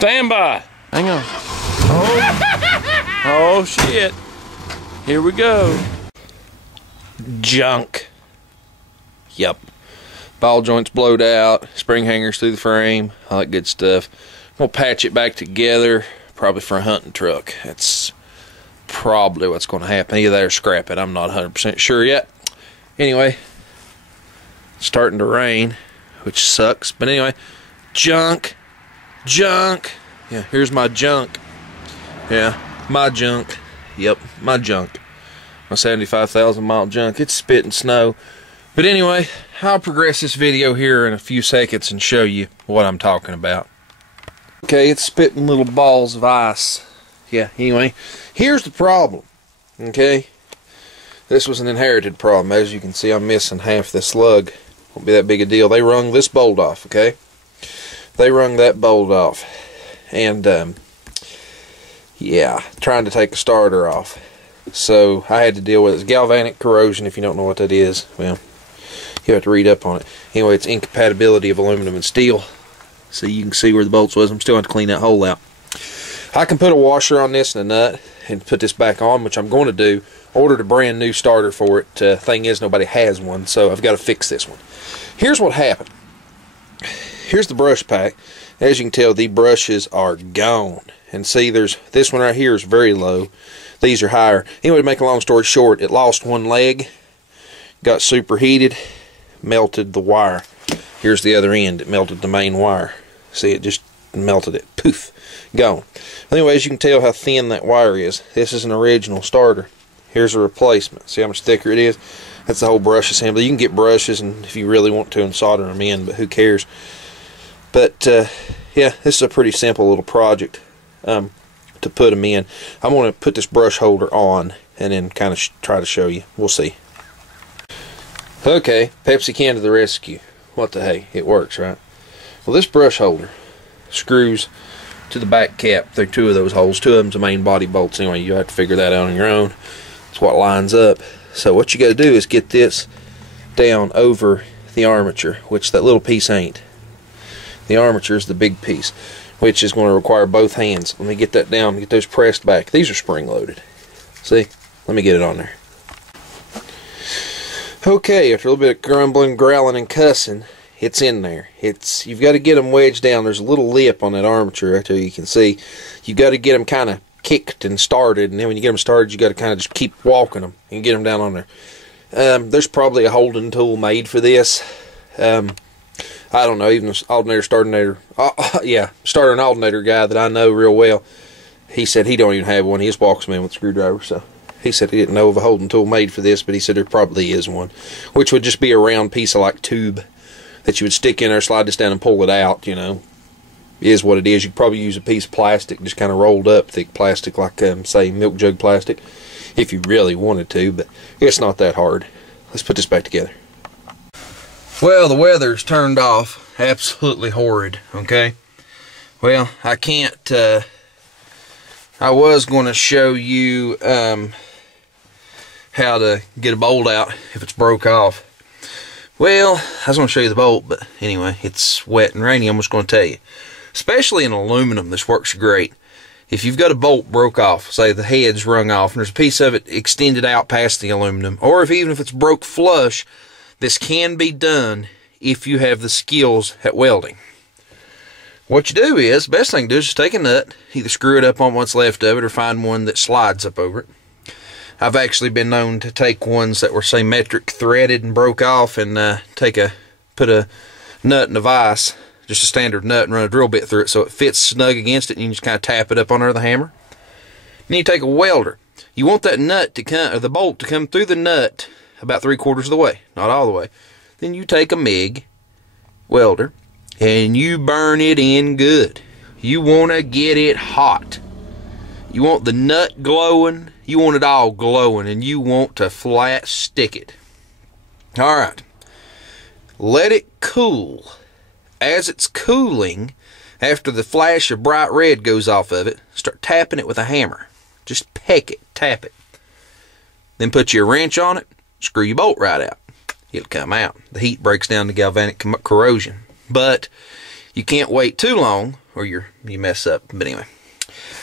Stand by. Hang on. Oh shit. Here we go. Junk. Yep. Ball joints blowed out, spring hangers through the frame, all that good stuff. We'll patch it back together, probably for a hunting truck. That's probably what's going to happen. Either that or scrap it. I'm not 100% sure yet. Anyway, it's starting to rain, which sucks. But anyway, junk. Junk. Yeah, here's my junk. Yeah, my junk. Yep, my junk. My 75,000 mile junk. It's spitting snow. But anyway, I'll progress this video here in a few seconds and show you what I'm talking about. Okay, it's spitting little balls of ice. Yeah, anyway, here's the problem. Okay, this was an inherited problem. As you can see, I'm missing half this lug. Won't be that big a deal. They wrung this bolt off, okay? They wrung that bolt off. And, yeah, trying to take the starter off. So, I had to deal with it. It's galvanic corrosion, if you don't know what that is. Well, you have to read up on it. Anyway, it's incompatibility of aluminum and steel. So you can see where the bolts was. I'm still going to clean that hole out. I can put a washer on this and a nut and put this back on, which I'm going to do. Ordered a brand new starter for it. Thing is, nobody has one, so I've got to fix this one. Here's what happened. Here's the brush pack. As you can tell, the brushes are gone. And see, there's this one right here is very low. These are higher. Anyway, to make a long story short, it lost one leg, got superheated, melted the wire. Here's the other end. It melted the main wire. See, it just melted it. Poof. Gone. Anyway, as you can tell how thin that wire is. This is an original starter. Here's a replacement. See how much thicker it is? That's the whole brush assembly. You can get brushes and if you really want to and solder them in, but who cares? But, yeah, this is a pretty simple little project to put them in. I'm going to put this brush holder on and then kind of try to show you. We'll see. Okay, Pepsi can to the rescue. What the hey, it works, right? Well, this brush holder screws to the back cap through two of those holes. Two of them's the main body bolts. Anyway, you have to figure that out on your own. That's what lines up. So what you got to do is get this down over the armature, which that little piece ain't. The armature is the big piece, which is going to require both hands. Let me get that down, get those pressed back. These are spring loaded. See? Let me get it on there. Okay, after a little bit of grumbling, growling, and cussing, it's in there. You've got to get them wedged down. There's a little lip on that armature right there you can see. You've got to get them kind of kicked and started, and then when you get them started, you got to kind of just keep walking them and get them down on there. There's probably a holding tool made for this. I don't know, even an starter and alternator guy that I know real well, he said he don't even have one. He just walks them in with a screwdriver, so he said he didn't know of a holding tool made for this, but he said there probably is one, which would just be a round piece of like tube that you would stick in there, slide this down and pull it out, you know. Is what it is. You could probably use a piece of plastic, just kind of rolled up, thick plastic, like, say, milk jug plastic, if you really wanted to, but it's not that hard. Let's put this back together. Well, the weather's turned off. Absolutely horrid, okay? Well, I can't, I was going to show you how to get a bolt out if it's broke off. Well, I was going to show you the bolt, but anyway, it's wet and rainy. I'm just going to tell you. Especially in aluminum, this works great. If you've got a bolt broke off, say the head's wrung off, and there's a piece of it extended out past the aluminum, or even if it's broke flush, this can be done if you have the skills at welding. What you do is, the best thing to do is just take a nut, either screw it up on what's left of it, or find one that slides up over it. I've actually been known to take ones that were, say, metric threaded and broke off, and put a nut in a vise, just a standard nut, and run a drill bit through it so it fits snug against it, and you can just kind of tap it up under the hammer. Then you take a welder. You want that nut to come, or the bolt to come through the nut about 3/4 of the way, not all the way. Then you take a MIG welder and you burn it in good. You want to get it hot. You want the nut glowing. You want it all glowing, and you want to flat stick it. All right. Let it cool. As it's cooling, after the flash of bright red goes off of it, start tapping it with a hammer. Just peck it, tap it. Then put your wrench on it, screw your bolt right out. It'll come out. The heat breaks down the galvanic corrosion. But you can't wait too long, or you mess up. But anyway,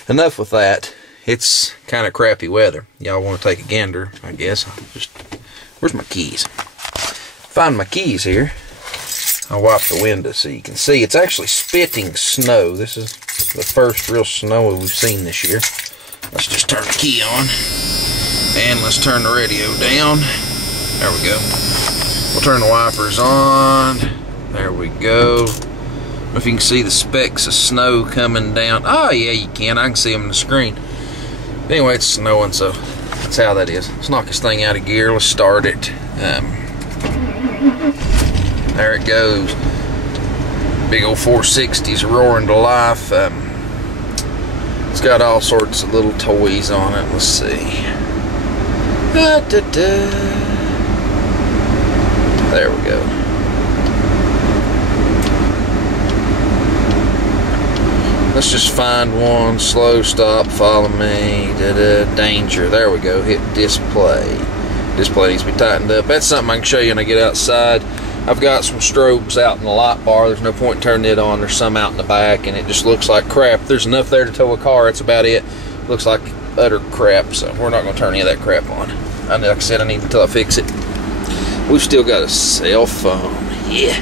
enough with that. It's kind of crappy weather. Y'all want to take a gander, I guess. Where's my keys? Find my keys here. I'll wipe the window so you can see. It's actually spitting snow. This is the first real snow we've seen this year. Let's just turn the key on. And let's turn the radio down. There we go. We'll turn the wipers on. There we go. I don't know if you can see the specks of snow coming down. Oh yeah, you can. I can see them on the screen. Anyway, it's snowing, so that's how that is. Let's knock this thing out of gear. Let's start it. There it goes. Big old 460's roaring to life. It's got all sorts of little toys on it. Let's see. There we go. Let's just find one. Slow stop, follow me. Danger. There we go. Hit display. Display needs to be tightened up. That's something I can show you when I get outside. I've got some strobes out in the light bar. There's no point in turning it on. There's some out in the back, and it just looks like crap. There's enough there to tow a car. That's about it. Looks like utter crap, so we're not going to turn any of that crap on. Like I said, I need until I fix it. We've still got a cell phone. Yeah.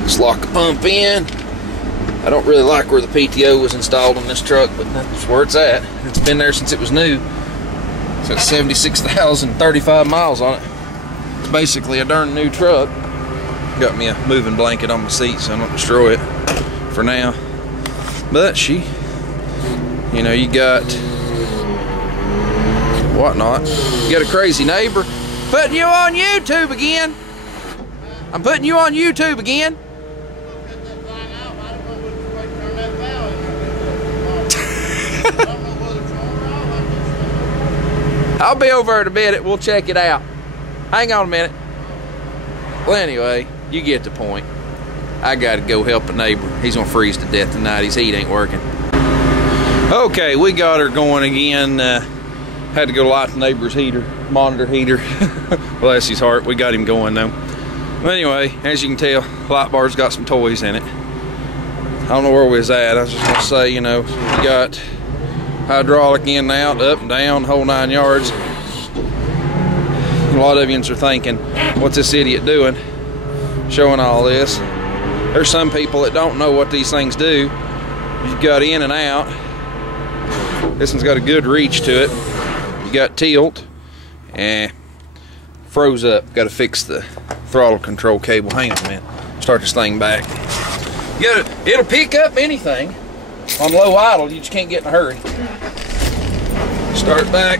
Let's lock the pump in. I don't really like where the PTO was installed on this truck, but that's where it's at. It's been there since it was new. It's got 76,035 miles on it. It's basically a darn new truck. Got me a moving blanket on my seat so I don't destroy it for now. But you know, you got whatnot. You got a crazy neighbor. Putting you on YouTube again. I'm putting you on YouTube again. I'll be over in a minute. We'll check it out. Hang on a minute. Well, anyway, you get the point. I gotta go help a neighbor. He's gonna freeze to death tonight. His heat ain't working. Okay, we got her going again. Had to go light the neighbor's heater, monitor heater. Bless his heart. We got him going though. But anyway, as you can tell, light bar's got some toys in it. I don't know where we was at. I was just gonna say, you know, you got hydraulic in and out, up and down, the whole 9 yards. A lot of you are thinking, what's this idiot doing? Showing all this. There's some people that don't know what these things do. You've got in and out. This one's got a good reach to it. You got tilt. Froze up. Got to fix the throttle control cable. Hang on a minute. Start this thing back. It'll pick up anything. On low idle, you just can't get in a hurry. Start back.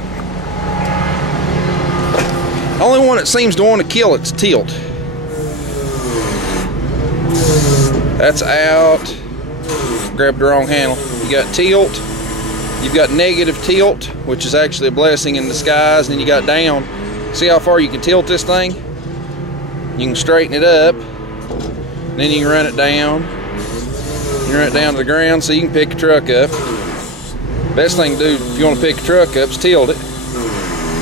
The only one that seems to want to kill it's tilt. That's out. Grabbed the wrong handle. You got tilt. You've got negative tilt, which is actually a blessing in disguise. And then you got down. See how far you can tilt this thing? You can straighten it up. Then you can run it down. You run it down to the ground so you can pick the truck up. Best thing to do if you want to pick a truck up is tilt it.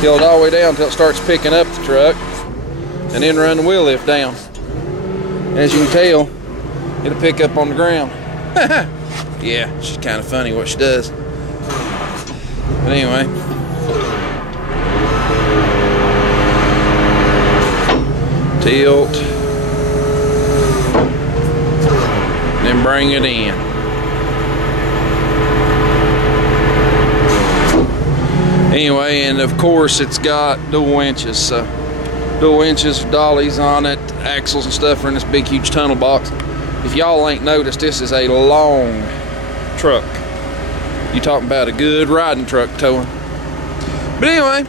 Tilt it all the way down until it starts picking up the truck. And then run the wheel lift down. As you can tell, it'll pick up on the ground. Yeah, she's kind of funny what she does. But anyway. Tilt. Then bring it in. Anyway, and of course it's got dual winches, so dual winches, dollies on it, axles and stuff are in this big huge tunnel box. If y'all ain't noticed, this is a long truck. You talking about a good riding truck towing. But anyway,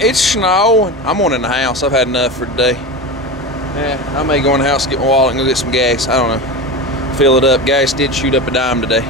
it's snowing. I'm going in the house. I've had enough for today. Yeah, I may go in the house, get my wallet and go get some gas. I don't know. Fill it up. Gas did shoot up a dime today.